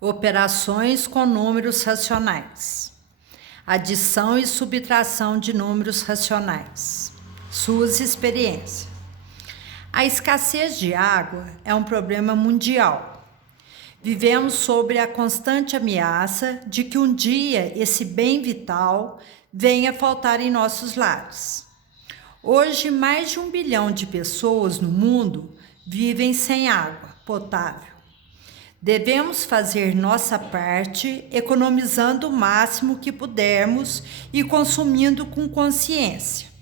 Operações com números racionais. Adição e subtração de números racionais. Suas experiências. A escassez de água é um problema mundial. Vivemos sob a constante ameaça de que um dia esse bem vital venha a faltar em nossos lares. Hoje, mais de 1 bilhão de pessoas no mundo vivem sem água potável. Devemos fazer nossa parte, economizando o máximo que pudermos e consumindo com consciência.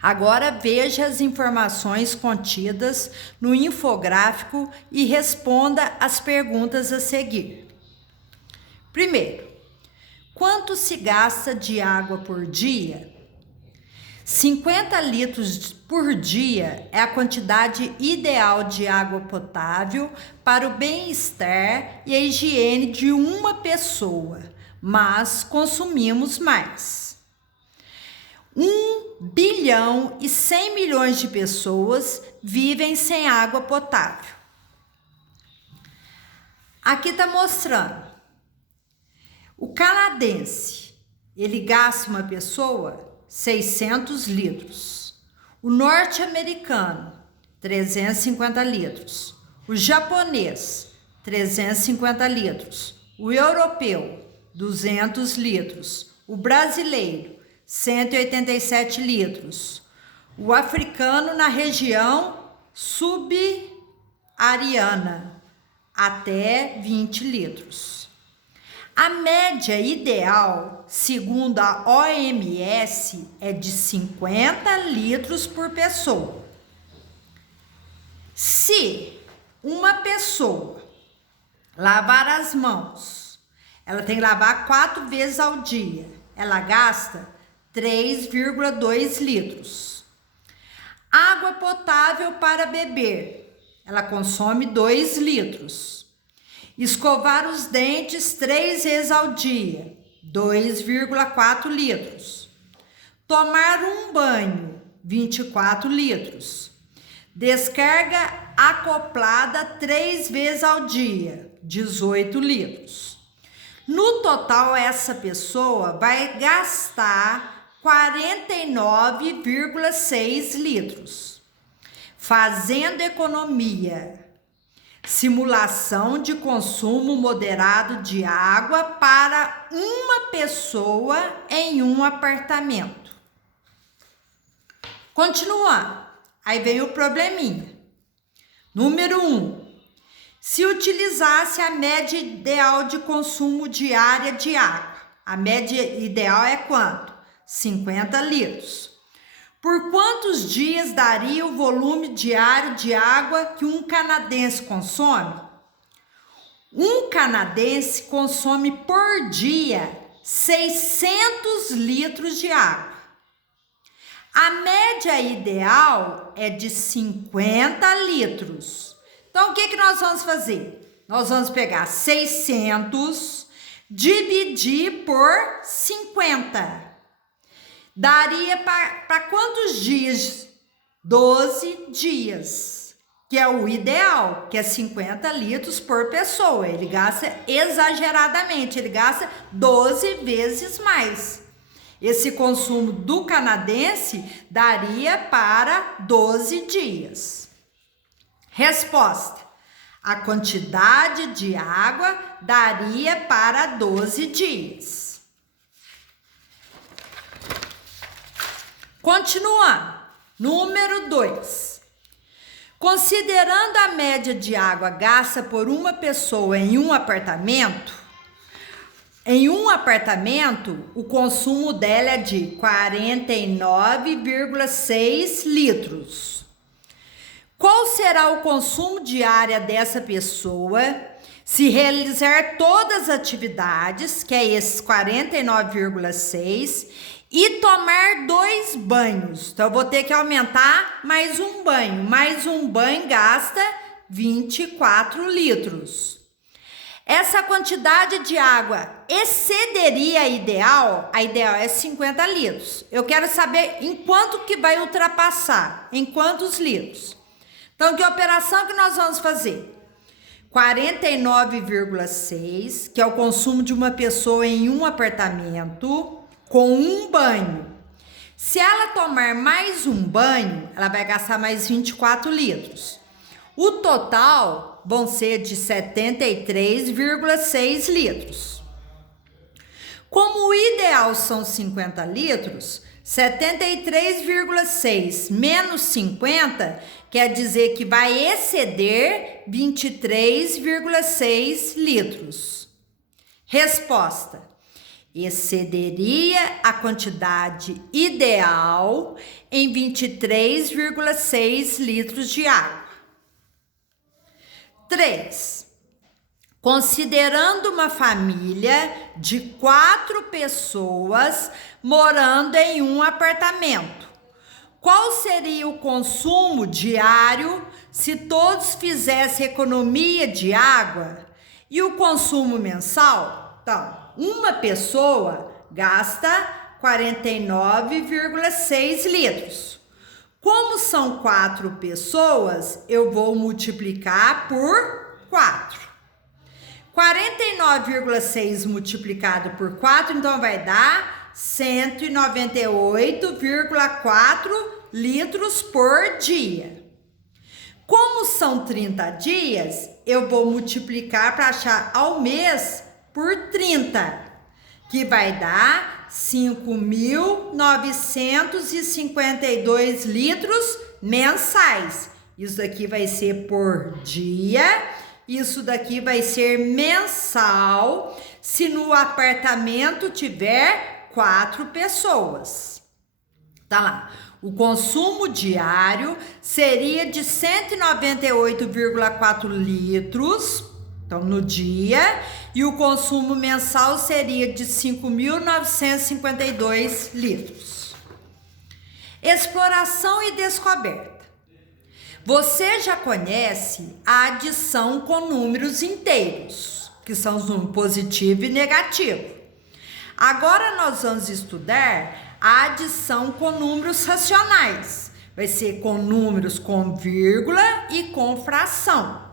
Agora veja as informações contidas no infográfico e responda as perguntas a seguir. Primeiro, quanto se gasta de água por dia? 50 litros por dia é a quantidade ideal de água potável para o bem-estar e a higiene de uma pessoa, mas consumimos mais. 1 bilhão e 100 milhões de pessoas vivem sem água potável. Aqui está mostrando. O canadense, ele gasta uma pessoa 600 litros. O norte-americano, 350 litros. O japonês, 350 litros. O europeu, 200 litros. O brasileiro, 187 litros. O africano na região subsaariana, até 20 litros. A média ideal, segundo a OMS, é de 50 litros por pessoa. Se uma pessoa lavar as mãos, ela tem que lavar 4 vezes ao dia, ela gasta 3,2 litros. Água potável para beber, ela consome 2 litros. Escovar os dentes 3 vezes ao dia, 2,4 litros. Tomar um banho, 24 litros. Descarga acoplada 3 vezes ao dia, 18 litros. No total, essa pessoa vai gastar 49,6 litros. Fazendo economia. Simulação de consumo moderado de água para uma pessoa em um apartamento. Continuando, aí vem o probleminha. Número 1. Se utilizasse a média ideal de consumo diária de água, a média ideal é quanto? 50 litros. Por quantos dias daria o volume diário de água que um canadense consome? Um canadense consome por dia 600 litros de água. A média ideal é de 50 litros. Então, o que nós vamos fazer? Nós vamos pegar 600, dividir por 50. Daria para quantos dias? 12 dias, que é o ideal, que é 50 litros por pessoa. Ele gasta exageradamente, ele gasta 12 vezes mais. Esse consumo do canadense daria para 12 dias. Resposta: a quantidade de água daria para 12 dias. Continuando, número 2. Considerando a média de água gasta por uma pessoa em um apartamento, o consumo dela é de 49,6 litros. Qual será o consumo diário dessa pessoa se realizar todas as atividades, que é esses 49,6, e tomar 2 banhos? Então, eu vou ter que aumentar mais um banho. Mais um banho gasta 24 litros. Essa quantidade de água excederia a ideal? A ideal é 50 litros. Eu quero saber em quanto que vai ultrapassar, em quantos litros. Então, que operação que nós vamos fazer? 49,6, que é o consumo de uma pessoa em um apartamento com um banho. Se ela tomar mais um banho, ela vai gastar mais 24 litros. O total vão ser de 73,6 litros. Como o ideal são 50 litros, 73,6 menos 50 quer dizer que vai exceder 23,6 litros. Resposta: excederia a quantidade ideal em 23,6 litros de água. 3. Considerando uma família de 4 pessoas morando em um apartamento, qual seria o consumo diário se todos fizessem economia de água e o consumo mensal? Então, uma pessoa gasta 49,6 litros. Como são 4 pessoas, eu vou multiplicar por 4. 49,6 multiplicado por 4, então vai dar 198,4 litros por dia. Como são 30 dias, eu vou multiplicar para achar ao mês por 30, que vai dar 5.952 litros mensais. Isso daqui vai ser por dia. Isso daqui vai ser mensal se no apartamento tiver 4 pessoas. Tá lá. O consumo diário seria de 198,4 litros, então no dia, e o consumo mensal seria de 5.952 litros. Exploração e descoberta. Você já conhece a adição com números inteiros, que são os números positivo e negativo. Agora nós vamos estudar a adição com números racionais. Vai ser com números com vírgula e com fração.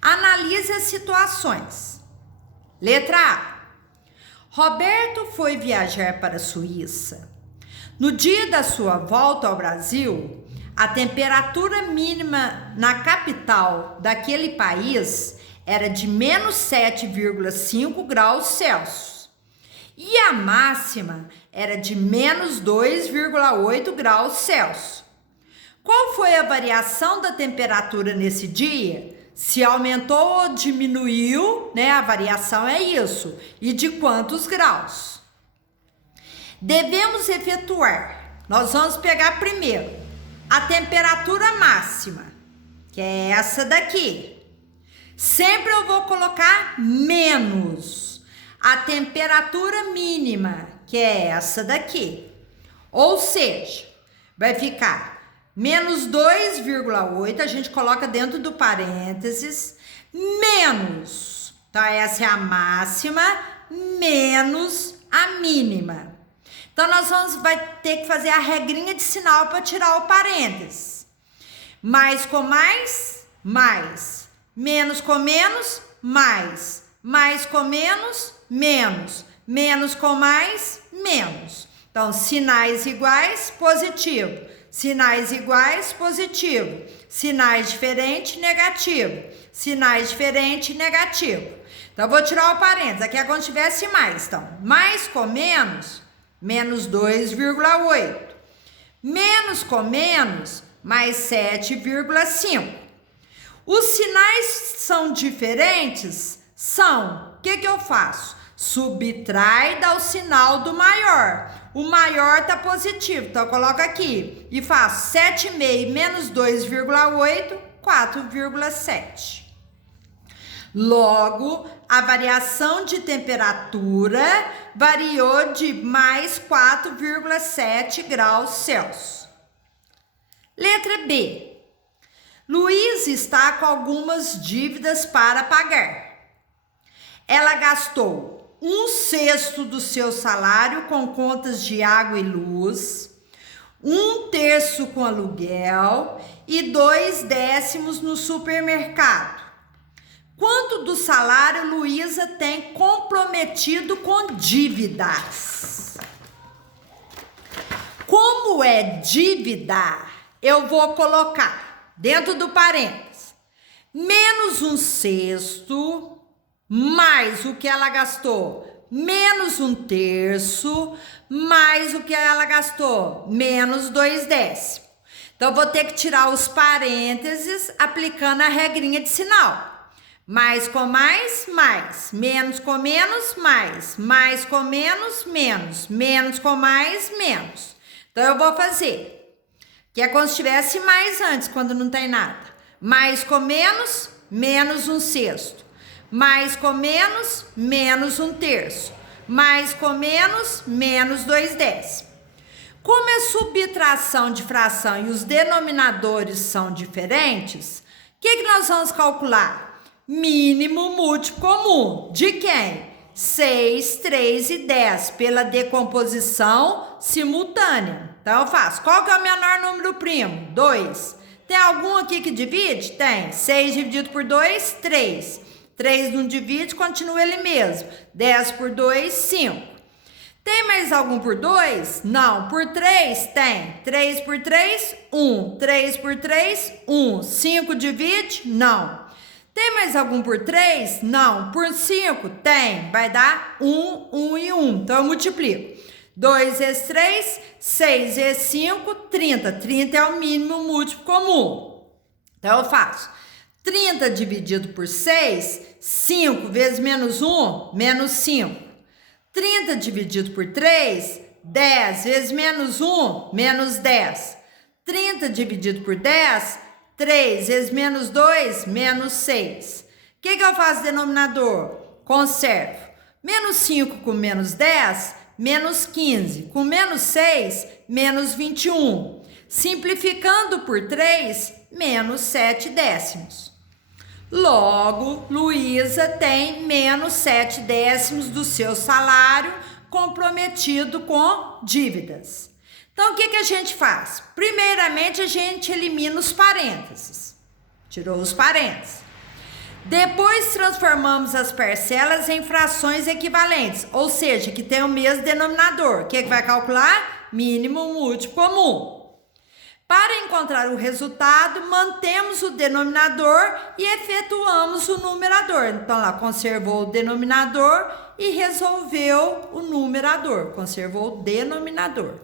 Analise as situações. Letra A. Roberto foi viajar para a Suíça. No dia da sua volta ao Brasil, a temperatura mínima na capital daquele país era de menos 7,5 graus Celsius e a máxima era de menos 2,8 graus Celsius. Qual foi a variação da temperatura nesse dia? Se aumentou ou diminuiu, né? A variação é isso. E de quantos graus? Devemos efetuar. Nós vamos pegar primeiro a temperatura máxima, que é essa daqui. Sempre eu vou colocar menos a temperatura mínima, que é essa daqui. Ou seja, vai ficar menos 2,8, a gente coloca dentro do parênteses, menos, então essa é a máxima, menos a mínima. Então, nós vai ter que fazer a regrinha de sinal para tirar o parênteses. Mais com mais, mais. Menos com menos, mais. Mais com menos, menos. Menos com mais, menos. Então, sinais iguais, positivo. Sinais iguais, positivo. Sinais diferentes, negativo. Sinais diferentes, negativo. Então, eu vou tirar o parênteses. Aqui é quando tivesse mais. Então, mais com menos, menos 2,8. Menos com menos, mais 7,5. Os sinais são diferentes? São. O que eu faço? Subtrai, dá o sinal do maior. O maior tá positivo, então eu coloco aqui. E faço 7,5 menos 2,8, 4,7. Logo, a variação de temperatura variou de mais 4,7 graus Celsius. Letra B. Luiz está com algumas dívidas para pagar. Ela gastou 1/6 do seu salário com contas de água e luz, 1/3 com aluguel e 2/10 no supermercado. Quanto do salário Luísa tem comprometido com dívidas? Como é dívida, eu vou colocar dentro do parênteses menos 1/6 mais o que ela gastou, menos 1/3 mais o que ela gastou, menos 2/10. Então, eu vou ter que tirar os parênteses aplicando a regrinha de sinal. Mais com mais, mais. Menos com menos, mais. Mais com menos, menos. Menos com mais, menos. Então, eu vou fazer, que é como se tivesse mais antes, quando não tem nada. Mais com menos, menos 1/6. Mais com menos, menos 1/3. Mais com menos, menos 2/10. Como é subtração de fração e os denominadores são diferentes, o que nós vamos calcular? Mínimo múltiplo comum. De quem? 6, 3 e 10, pela decomposição simultânea. Então, eu faço. Qual que é o menor número primo? 2. Tem algum aqui que divide? Tem. 6 dividido por 2, 3. 3 não divide, continua ele mesmo. 10 por 2, 5. Tem mais algum por 2? Não. Por 3? Tem. 3 por 3, 1. 3 por 3, 1. 5 divide? Não. Tem mais algum por 3? Não. Por 5? Tem. Vai dar 1, 1 e 1. Então, eu multiplico. 2 vezes 3, 6 vezes 5, 30. 30 é o mínimo múltiplo comum. Então, eu faço 30 dividido por 6, 5 vezes menos 1, menos 5. 30 dividido por 3, 10 vezes menos 1, menos 10. 30 dividido por 10, 3 vezes menos 2, menos 6. O que eu faço denominador? Conservo. Menos 5 com menos 10, menos 15. Com menos 6, menos 21. Simplificando por 3, menos 7 décimos. Logo, Luísa tem menos 7 décimos do seu salário comprometido com dívidas. Então, o que a gente faz? Primeiramente, a gente elimina os parênteses. Tirou os parênteses. Depois, transformamos as parcelas em frações equivalentes, ou seja, que tem o mesmo denominador. O que vai calcular? Mínimo múltiplo comum. Para encontrar o resultado, mantemos o denominador e efetuamos o numerador. Então, lá, conservou o denominador e resolveu o numerador. Conservou o denominador.